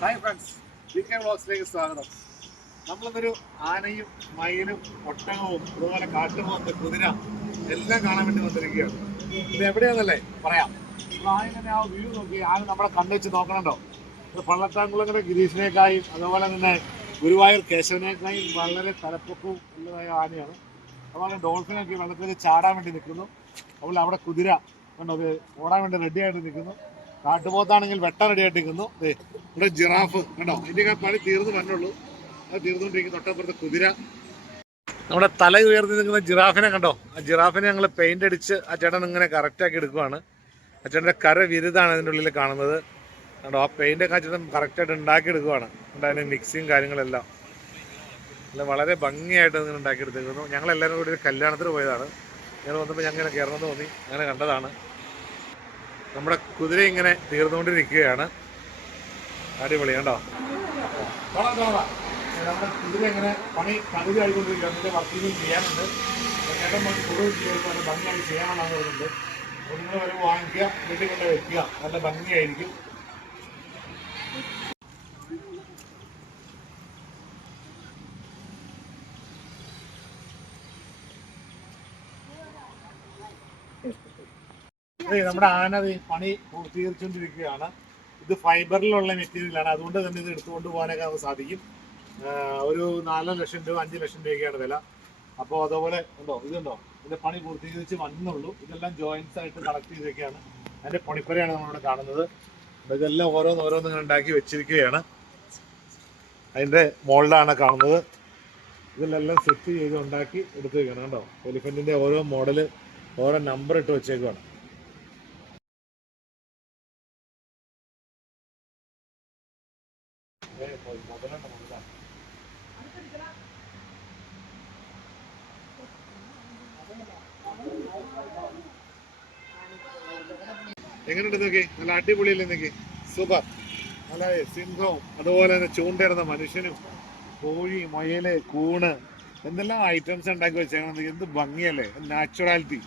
Hi friends, DK വ്ളോഗ്സിലേക്ക് സ്വാഗതം. നമ്മളിന്നൊരു ആനയും മയിലും ഒട്ടകവും അതുപോലെ കാട്ടുപോത്ത് കുതിര എല്ലാം കാണാൻ വേണ്ടി വന്നിരിക്കുകയാണ്. ഇത് എവിടെയാണെന്നല്ലേ പറയാം. ആന ആ വ്യൂ നോക്കി ആന നമ്മളെ കണ്ണുവെച്ച് നോക്കണുണ്ടോ? ഇത് പള്ളത്താങ്കുളങ്ങര ഗിരീഷിനേക്കായും അതുപോലെ തന്നെ ഗുരുവായൂർ കേശവനേക്കായും വളരെ തലപ്പൊക്കവും ഉള്ളതായ ആനയാണ്. അതുപോലെ ഡോൾഫിനൊക്കെ വെള്ളത്തിൽ ചാടാൻ വേണ്ടി നിൽക്കുന്നു. അതുപോലെ അവിടെ കുതിര കണ്ടോ, ഓടാൻ വേണ്ടി റെഡി ആയിട്ട് നിൽക്കുന്നു. കാട്ടുപോത്താണെങ്കിൽ വെട്ടാൻ റെഡി ആയിട്ട് നിൽക്കുന്നു. ഇവിടെ ജിറാഫ് കണ്ടോ, ഇതിൻ്റെയൊക്കെ പണി തീർന്നു വന്നുള്ളൂ. അത് തീർന്നുകൊണ്ടിരിക്കുന്നു. തൊട്ടപ്പുറത്ത് കുതിര. നമ്മുടെ തല ഉയർത്തി നിൽക്കുന്ന ജിറാഫിനെ കണ്ടോ, ആ ജിറാഫിനെ ഞങ്ങൾ പെയിന്റ് അടിച്ച് ആ ചേട്ടൻ ഇങ്ങനെ കറക്റ്റാക്കി എടുക്കുവാണ്. ആ ചേട്ടൻ്റെ കര വിരുതാണ് അതിൻ്റെ ഉള്ളിൽ കാണുന്നത് കണ്ടോ. ആ പെയിൻ്റൊക്കെ ആ ചേട്ടൻ കറക്റ്റായിട്ട് ഉണ്ടാക്കി എടുക്കുവാണ്. അതിൻ്റെ മിക്സിങ് കാര്യങ്ങളെല്ലാം അല്ല വളരെ ഭംഗിയായിട്ട് ഇങ്ങനെ ഉണ്ടാക്കിയെടുത്തിരിക്കുന്നു. ഞങ്ങളെല്ലാവരും കൂടി ഒരു കല്യാണത്തിന് പോയതാണ്. ഞങ്ങൾ വന്നപ്പോൾ ഞങ്ങൾ കയറണം തോന്നി, അങ്ങനെ കണ്ടതാണ്. നമ്മുടെ കുതിര ഇങ്ങനെ തീർന്നുകൊണ്ടിരിക്കുകയാണ്. അടിപൊളി കണ്ടോ. നമ്മുടെ കുതിര ഇങ്ങനെ പണി പകുതി ആയിക്കൊണ്ടിരിക്കുകയാണ്. ഇതിൻ്റെ വർക്കിങ്ങും ചെയ്യാനുണ്ട്. ചേട്ടൻ പണി കൂടുതൽ ചെയ്യുമ്പോൾ ഭംഗിയായി ചെയ്യാമെന്നാണ് പറയുന്നത്. അപ്പോൾ നിങ്ങൾ വരെ വാങ്ങിക്കുക, വീട്ടിൽ കൊണ്ട് വെക്കുക, നല്ല ഭംഗിയായിരിക്കും. നമ്മുടെ ആന പണി പൂർത്തീകരിച്ചുകൊണ്ടിരിക്കുകയാണ്. ഇത് ഫൈബറിലുള്ള മെറ്റീരിയലാണ്, അതുകൊണ്ട് തന്നെ ഇത് എടുത്തുകൊണ്ട് പോകാനൊക്കെ നമുക്ക് സാധിക്കും. ഒരു 4 ലക്ഷം രൂപ 5 ലക്ഷം രൂപയൊക്കെയാണ് വില. അപ്പോൾ അതുപോലെ ഉണ്ടോ, ഇതുണ്ടോ, ഇതിൻ്റെ പണി പൂർത്തീകരിച്ച് വന്നുള്ളൂ. ഇതെല്ലാം ജോയിൻസ് ആയിട്ട് കണക്ട് ചെയ്തൊക്കെയാണ്. അതിൻ്റെ പണിപ്പരയാണ് നമ്മളിവിടെ കാണുന്നത്. ഇതെല്ലാം ഓരോന്നോരോന്ന് ഇങ്ങനെ ഉണ്ടാക്കി വെച്ചിരിക്കുകയാണ്. അതിൻ്റെ മോൾഡാണ് കാണുന്നത്. ഇതിലെല്ലാം സെറ്റ് ചെയ്ത് ഉണ്ടാക്കി എടുത്ത് വെക്കണം കേട്ടോ. എലിഫൻറ്റിൻ്റെ ഓരോ മോഡല് ഓരോ നമ്പർ ഇട്ട് വെച്ചേക്കുവാണ്. എങ്ങനെയുണ്ട് നോക്കി, നല്ല അടിപൊളിയല്ലേ നോക്കി, സൂപ്പർ. നല്ല സിംഹവും അതുപോലെ തന്നെ ചൂണ്ടയിടുന്ന മനുഷ്യനും കോഴി, മുയല്, കൂണ് എന്തെല്ലാം ഐറ്റംസ് ഉണ്ടാക്കി വെച്ചേക്കണം. എന്ത് ഭംഗിയല്ലേ, നാച്ചുറാലിറ്റി.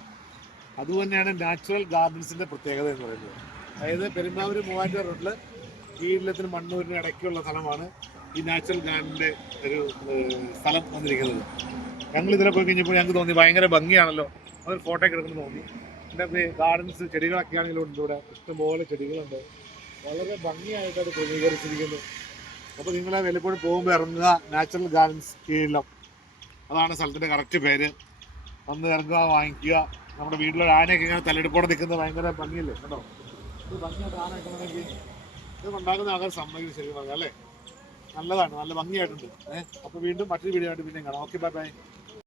അതുതന്നെയാണ് നാച്ചുറൽ ഗാർഡൻസിന്റെ പ്രത്യേകത എന്ന് പറയുന്നത്. അതായത് പെരുമ്പാവൂർ മൂവാറ്റുപുഴ റോഡിൽ കീഴിലത്തിന് മണ്ണൂരിന് ഇടയ്ക്കുള്ള സ്ഥലമാണ് ഈ നാച്ചുറൽ ഗാർഡന്റെ ഒരു സ്ഥലം വന്നിരിക്കുന്നത്. ഞങ്ങൾ ഇതിലെ പോയി കഴിഞ്ഞപ്പോൾ ഞങ്ങൾക്ക് തോന്നി ഭയങ്കര ഭംഗിയാണല്ലോ, അതൊരു ഫോട്ടോ ഒക്കെ എടുക്കണം തോന്നി. എൻ്റെ ഗാർഡൻസ് ചെടികളൊക്കെ ആണെങ്കിലും ഉണ്ട്. ഇവിടെ ഇഷ്ടംപോലെ ചെടികളുണ്ട്. വളരെ ഭംഗിയായിട്ട് അത് ക്രമീകരിച്ചിരിക്കുന്നു. അപ്പോൾ നിങ്ങൾ വല്ലപ്പോഴും പോകുമ്പോൾ ഇറങ്ങുക, നാച്ചുറൽ ഗാർഡൻസ് കീഴിലം, അതാണ് സ്ഥലത്തിൻ്റെ കറക്റ്റ് പേര്. വന്ന് ഇറങ്ങുക, വാങ്ങിക്കുക. നമ്മുടെ വീട്ടിലൊരു ആനയൊക്കെ ഇങ്ങനെ തലെടുപ്പോടെ നിൽക്കുന്നത് ഭയങ്കര ഭംഗിയല്ലേ കേട്ടോ. ഇത് ഭംഗിയായിട്ട് ആന വെക്കണമെങ്കിൽ ഇത് ഉണ്ടാക്കുന്ന ആൾക്കാർ സമ്മതിക്കും, ശരി പറഞ്ഞാൽ അല്ലേ. നല്ലതാണ്, നല്ല ഭംഗിയായിട്ടുണ്ട്. അപ്പോൾ വീണ്ടും മറ്റൊരു വീഡിയോ ആയിട്ട് പിന്നെ കാണാം. Okay, bye bye.